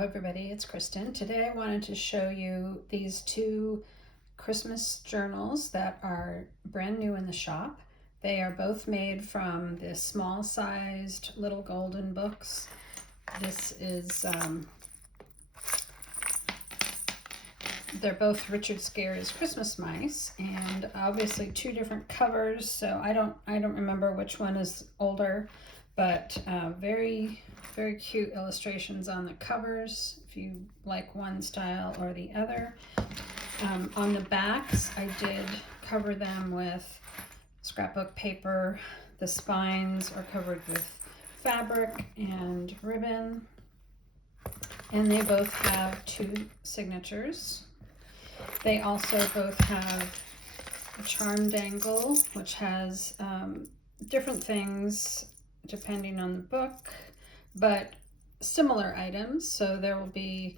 Hello everybody, it's Kristen. Today I wanted to show you these two Christmas journals that are brand new in the shop. They are both made from the small sized little golden books. This is, they're both Richard Scare's Christmas Mice, and obviously two different covers, so I don't remember which one is older, but very cute illustrations on the covers if you like one style or the other. On the backs, I did cover them with scrapbook paper. The spines are covered with fabric and ribbon, and they both have two signatures. They also both have a charm dangle, which has different things depending on the book, but similar items. So there will be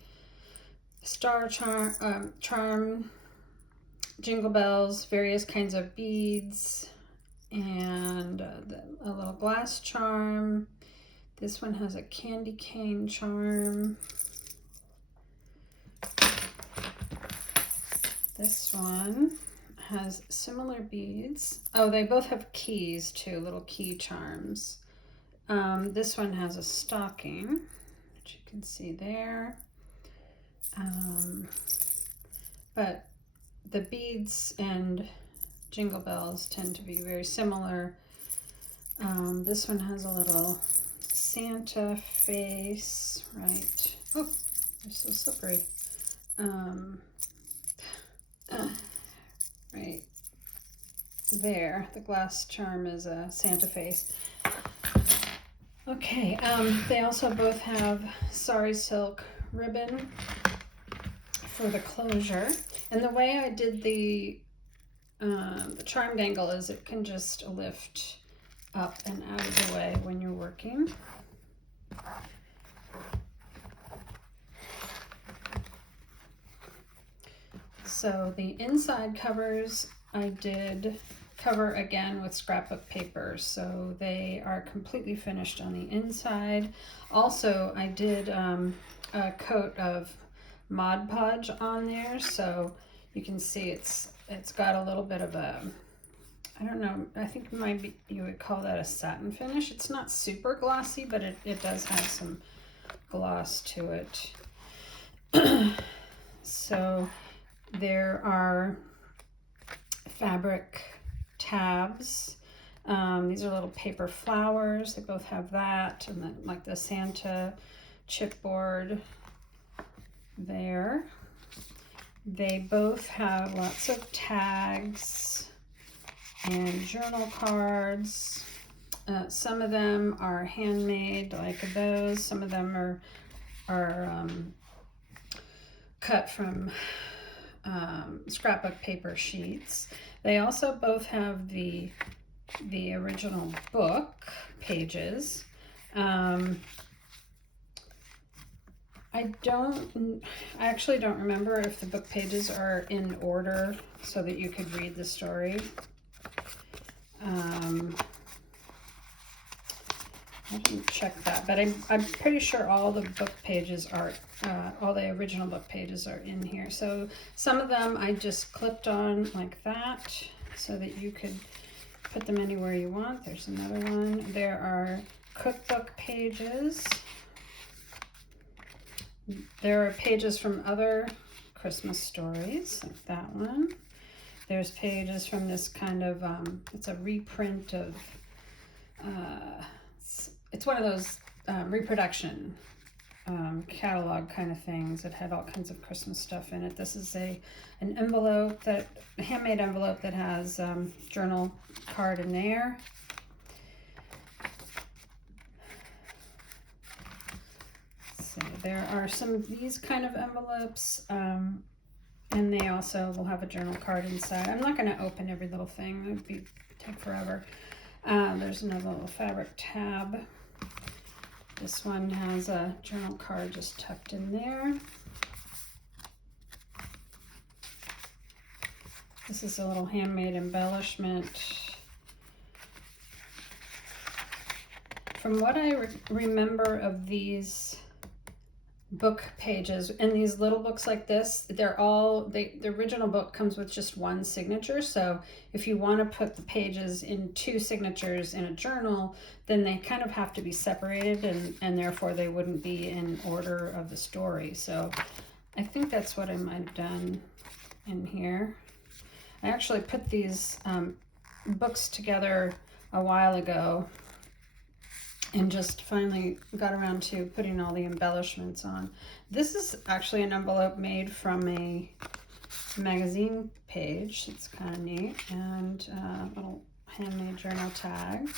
star charm, jingle bells, various kinds of beads, and a little glass charm. This one has a candy cane charm. This one has similar beads. Oh, they both have keys too, little key charms. This one has a stocking, which you can see there. But the beads and jingle bells tend to be very similar. This one has a little Santa face, right? Oh, they're so slippery. Right there, the glass charm is a Santa face. Okay, they also both have sari silk ribbon for the closure. And the way I did the charm dangle is it can just lift up and out of the way when you're working. So the inside covers I did cover again with scrapbook paper, so they are completely finished on the inside. Also, I did a coat of Mod Podge on there, so you can see it's got a little bit of a, I don't know, I think you would call that a satin finish. It's not super glossy, but it does have some gloss to it. So there are fabric tabs. These are little paper flowers. They both have that, and then like the Santa chipboard there. They both have lots of tags and journal cards. Some of them are handmade, like those. Some of them are cut from scrapbook paper sheets. They also both have the original book pages. I actually don't remember if the book pages are in order so that you could read the story. I didn't check that, but I'm pretty sure all the book pages are, all the original book pages are in here. So some of them I just clipped on like that so that you could put them anywhere you want. There's another one. There are cookbook pages. There are pages from other Christmas stories, like that one. There's pages from this kind of, it's a reprint of, it's one of those reproduction catalog kind of things that had all kinds of Christmas stuff in it. This is an envelope, a handmade envelope that has journal card in there. So there are some of these kind of envelopes, and they also will have a journal card inside. I'm not going to open every little thing. It would take forever. There's another little fabric tab. This one has a journal card just tucked in there. This is a little handmade embellishment. From what I remember of these book pages. And these little books like this, they're all, the original book comes with just one signature. So if you want to put the pages in two signatures in a journal, then they kind of have to be separated, and therefore they wouldn't be in order of the story. So I think that's what I might have done in here. I actually put these books together a while ago and just finally got around to putting all the embellishments on. This is actually an envelope made from a magazine page. It's kind of neat. And a little handmade journal tag.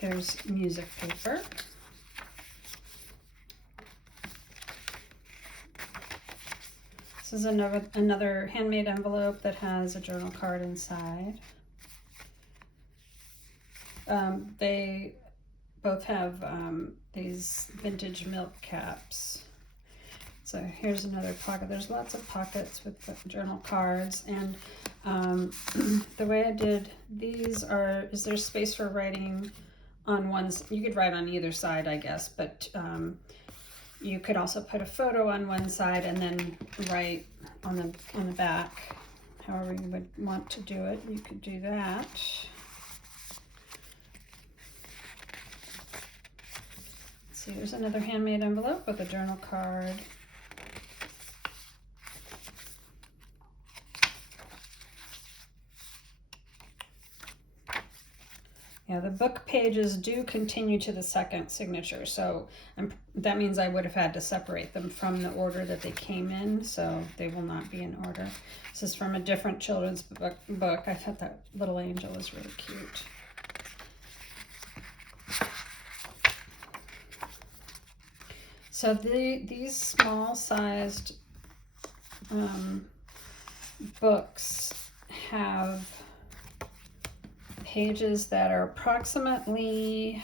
There's music paper. This is another handmade envelope that has a journal card inside. They both have these vintage milk caps. So here's another pocket. There's lots of pockets with the journal cards. And the way I did these is there's space for writing on one. You could write on either side, I guess, but you could also put a photo on one side and then write on the back. However you would want to do it, you could do that. Let's see, here's another handmade envelope with a journal card. Yeah, the book pages do continue to the second signature, so that means I would have had to separate them from the order that they came in, so they will not be in order. This is from a different children's book. I thought that little angel was really cute. So these small-sized books have pages that are approximately,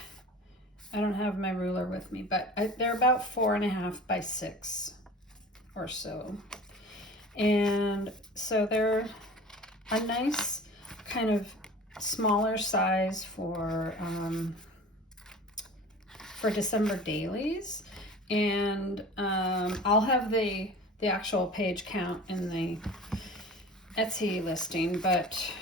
I don't have my ruler with me, but they're about 4.5 by 6 or so. And so they're a nice kind of smaller size for December dailies. And I'll have the actual page count in the Etsy listing, but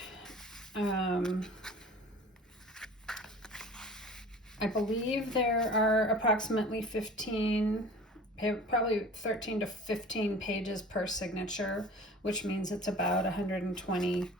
I believe there are approximately 15, probably 13 to 15 pages per signature, which means it's about 120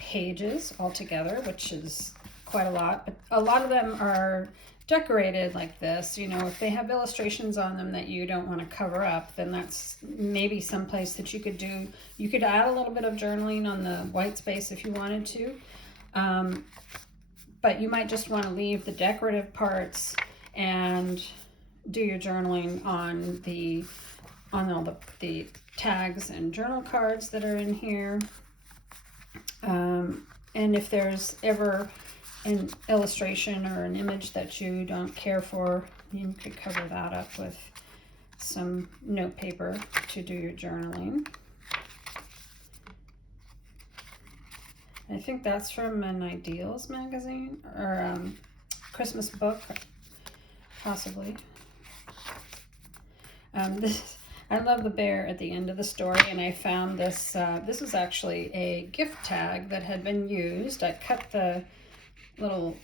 pages altogether, which is quite a lot. But a lot of them are decorated like this. You know, if they have illustrations on them that you don't want to cover up, then that's maybe someplace that you could do. You could add a little bit of journaling on the white space if you wanted to. But you might just want to leave the decorative parts and do your journaling on all the tags and journal cards that are in here. And if there's ever an illustration or an image that you don't care for, you could cover that up with some note paper to do your journaling. I think that's from an Ideals magazine or Christmas book, possibly. I love the bear at the end of the story, and I found this. This was actually a gift tag that had been used. I cut the little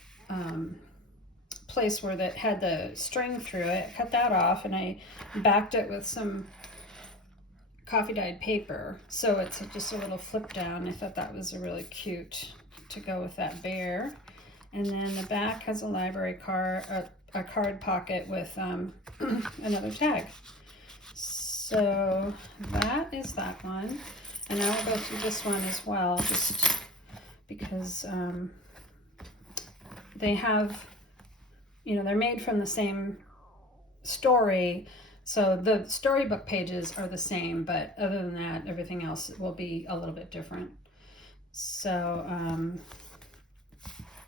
place where that had the string through it, cut that off, and I backed it with some coffee dyed paper, so it's just a little flip down. I thought that was really cute to go with that bear. And then the back has a library card, a card pocket with another tag. So that is that one, and I'll go through this one as well, just because they have, you know, they're made from the same story. So the storybook pages are the same, but other than that, everything else will be a little bit different. So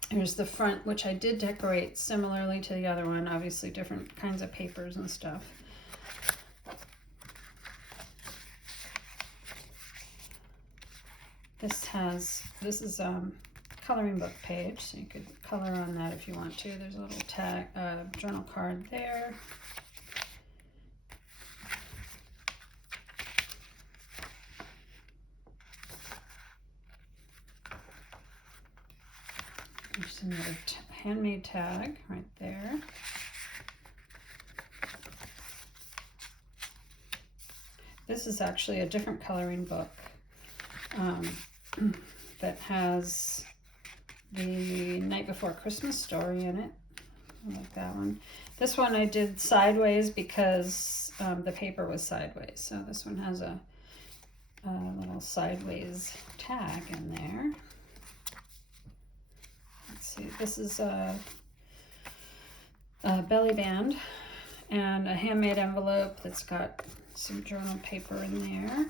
here's the front, which I did decorate similarly to the other one, obviously different kinds of papers and stuff. This is coloring book page, so you could color on that if you want to. There's a little tag, journal card there. There's another handmade tag right there. This is actually a different coloring book that has the Night Before Christmas story in it. I like that one. This one I did sideways because the paper was sideways. So this one has a little sideways tag in there. Let's see, this is a belly band and a handmade envelope that's got some journal paper in there.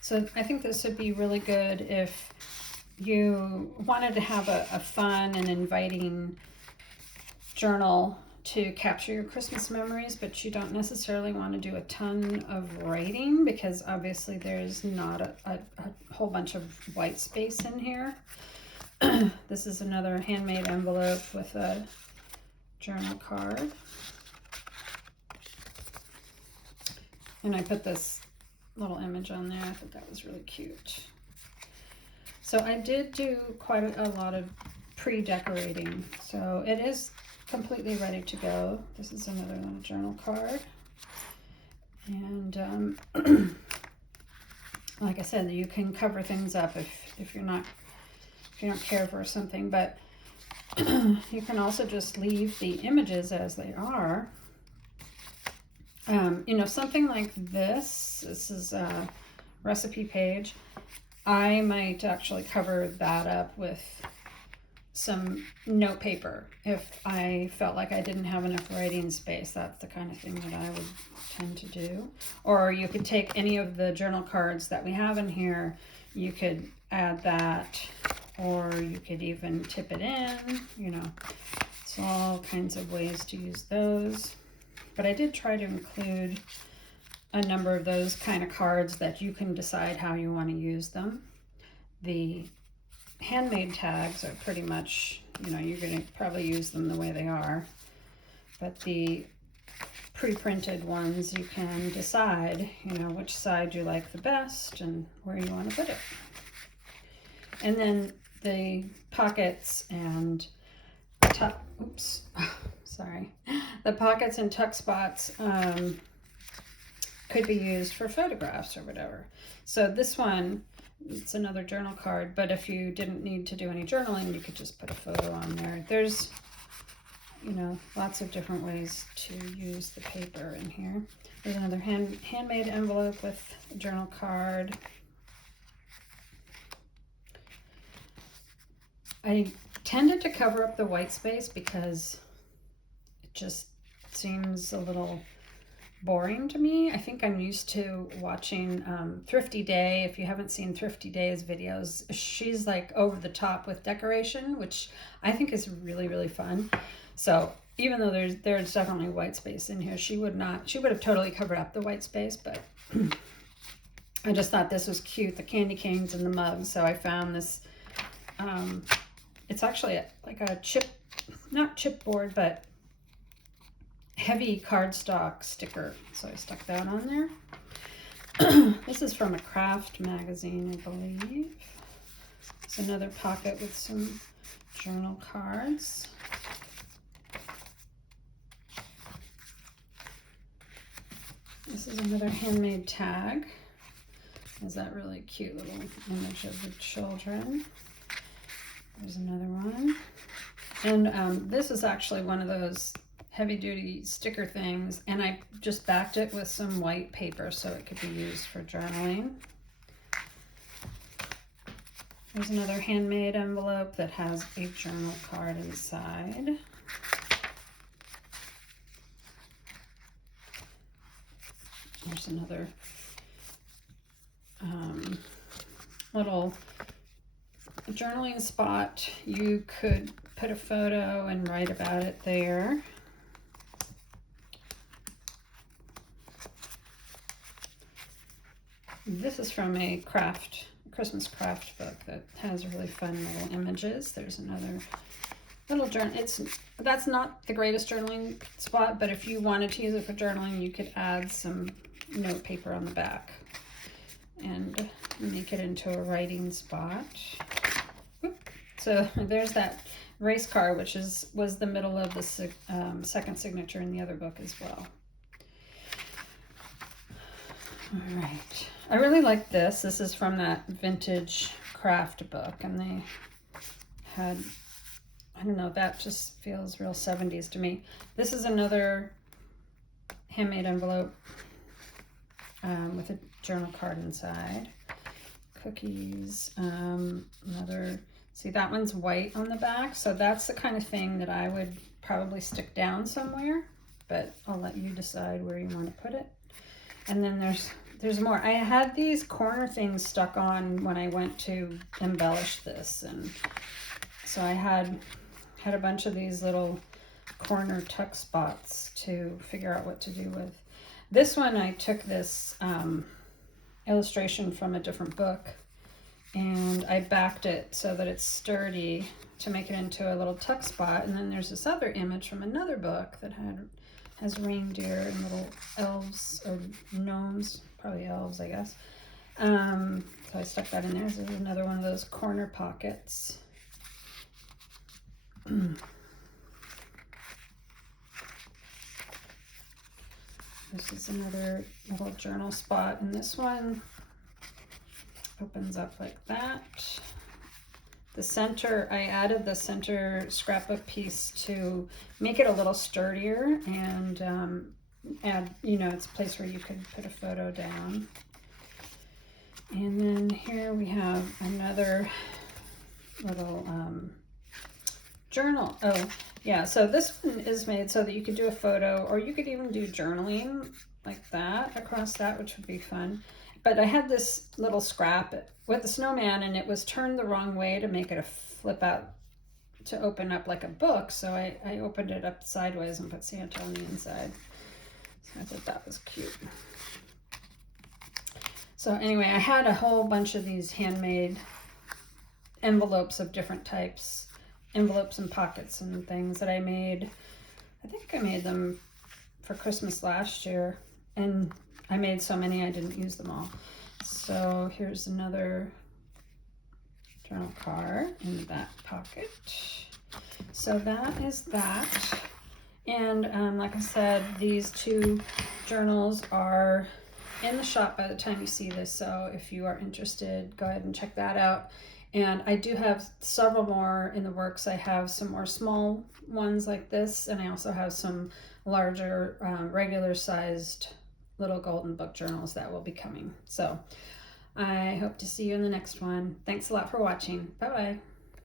So I think this would be really good if you wanted to have a fun and inviting journal to capture your Christmas memories, but you don't necessarily want to do a ton of writing because obviously there's not a whole bunch of white space in here. This is another handmade envelope with a journal card. And I put this little image on there. I thought that was really cute. So I did do quite a lot of pre-decorating. So it is completely ready to go. This is another little journal card. And like I said, you can cover things up if you don't care for something, but you can also just leave the images as they are. You know, something like this is a recipe page. I might actually cover that up with some note paper if I felt like I didn't have enough writing space. That's the kind of thing that I would tend to do. Or you could take any of the journal cards that we have in here, you could add that, or you could even tip it in, you know, it's all kinds of ways to use those. But I did try to include a number of those kind of cards that you can decide how you want to use them. The handmade tags are pretty much, you know, you're going to probably use them the way they are. But the pre-printed ones, you can decide, you know, which side you like the best and where you want to put it. And then the pockets and the pockets and tuck spots could be used for photographs or whatever. So this one, it's another journal card, but if you didn't need to do any journaling, you could just put a photo on there. There's, you know, lots of different ways to use the paper in here. There's another handmade envelope with a journal card. I tended to cover up the white space because it just seems a little boring to me. I think I'm used to watching Thrifty Day. If you haven't seen Thrifty Day's videos, she's like over the top with decoration, which I think is really, really fun. So even though there's definitely white space in here, she would have totally covered up the white space, but I just thought this was cute, the candy canes and the mugs. So I found this, it's actually like a not chipboard, but heavy cardstock sticker. So I stuck that on there. This is from a craft magazine, I believe. It's another pocket with some journal cards. This is another handmade tag. There's that really cute little image of the children. There's another one. And this is actually one of those heavy-duty sticker things, and I just backed it with some white paper so it could be used for journaling. There's another handmade envelope that has a journal card inside. There's another little journaling spot. You could put a photo and write about it there. This is from a craft Christmas craft book that has really fun little images. There's another little journal. That's not the greatest journaling spot, but if you wanted to use it for journaling, you could add some note paper on the back and make it into a writing spot. Whoop. So there's that race car, which was the middle of the second signature in the other book as well. All right, I really like this. This is from that vintage craft book, and they had, I don't know, that just feels real 70s to me. This is another handmade envelope with a journal card inside. Cookies, another, see that one's white on the back, so that's the kind of thing that I would probably stick down somewhere, but I'll let you decide where you want to put it. And then there's more. I had these corner things stuck on when I went to embellish this, and so I had a bunch of these little corner tuck spots to figure out what to do with. This one, I took this illustration from a different book, and I backed it so that it's sturdy to make it into a little tuck spot. And then there's this other image from another book that has reindeer and little elves or gnomes, probably elves, I guess. So I stuck that in there. This is another one of those corner pockets. This is another little journal spot, and this one opens up like that. The center, I added the center scrapbook piece to make it a little sturdier and add, you know, it's a place where you could put a photo down. And then here we have another little journal. Oh, yeah, so this one is made so that you could do a photo, or you could even do journaling like that across that, which would be fun. But I had this little scrap with the snowman, and it was turned the wrong way to make it a flip out to open up like a book. So I opened it up sideways and put Santa on the inside. So I thought that was cute. So anyway, I had a whole bunch of these handmade envelopes of different types, envelopes and pockets and things that I made. I think I made them for Christmas last year, and I made so many I didn't use them all. So here's another journal card in the back pocket. So that is that. And like I said, these two journals are in the shop by the time you see this. So if you are interested, go ahead and check that out. And I do have several more in the works. I have some more small ones like this, and I also have some larger, regular sized little golden book journals that will be coming. So I hope to see you in the next one. Thanks a lot for watching. Bye-bye.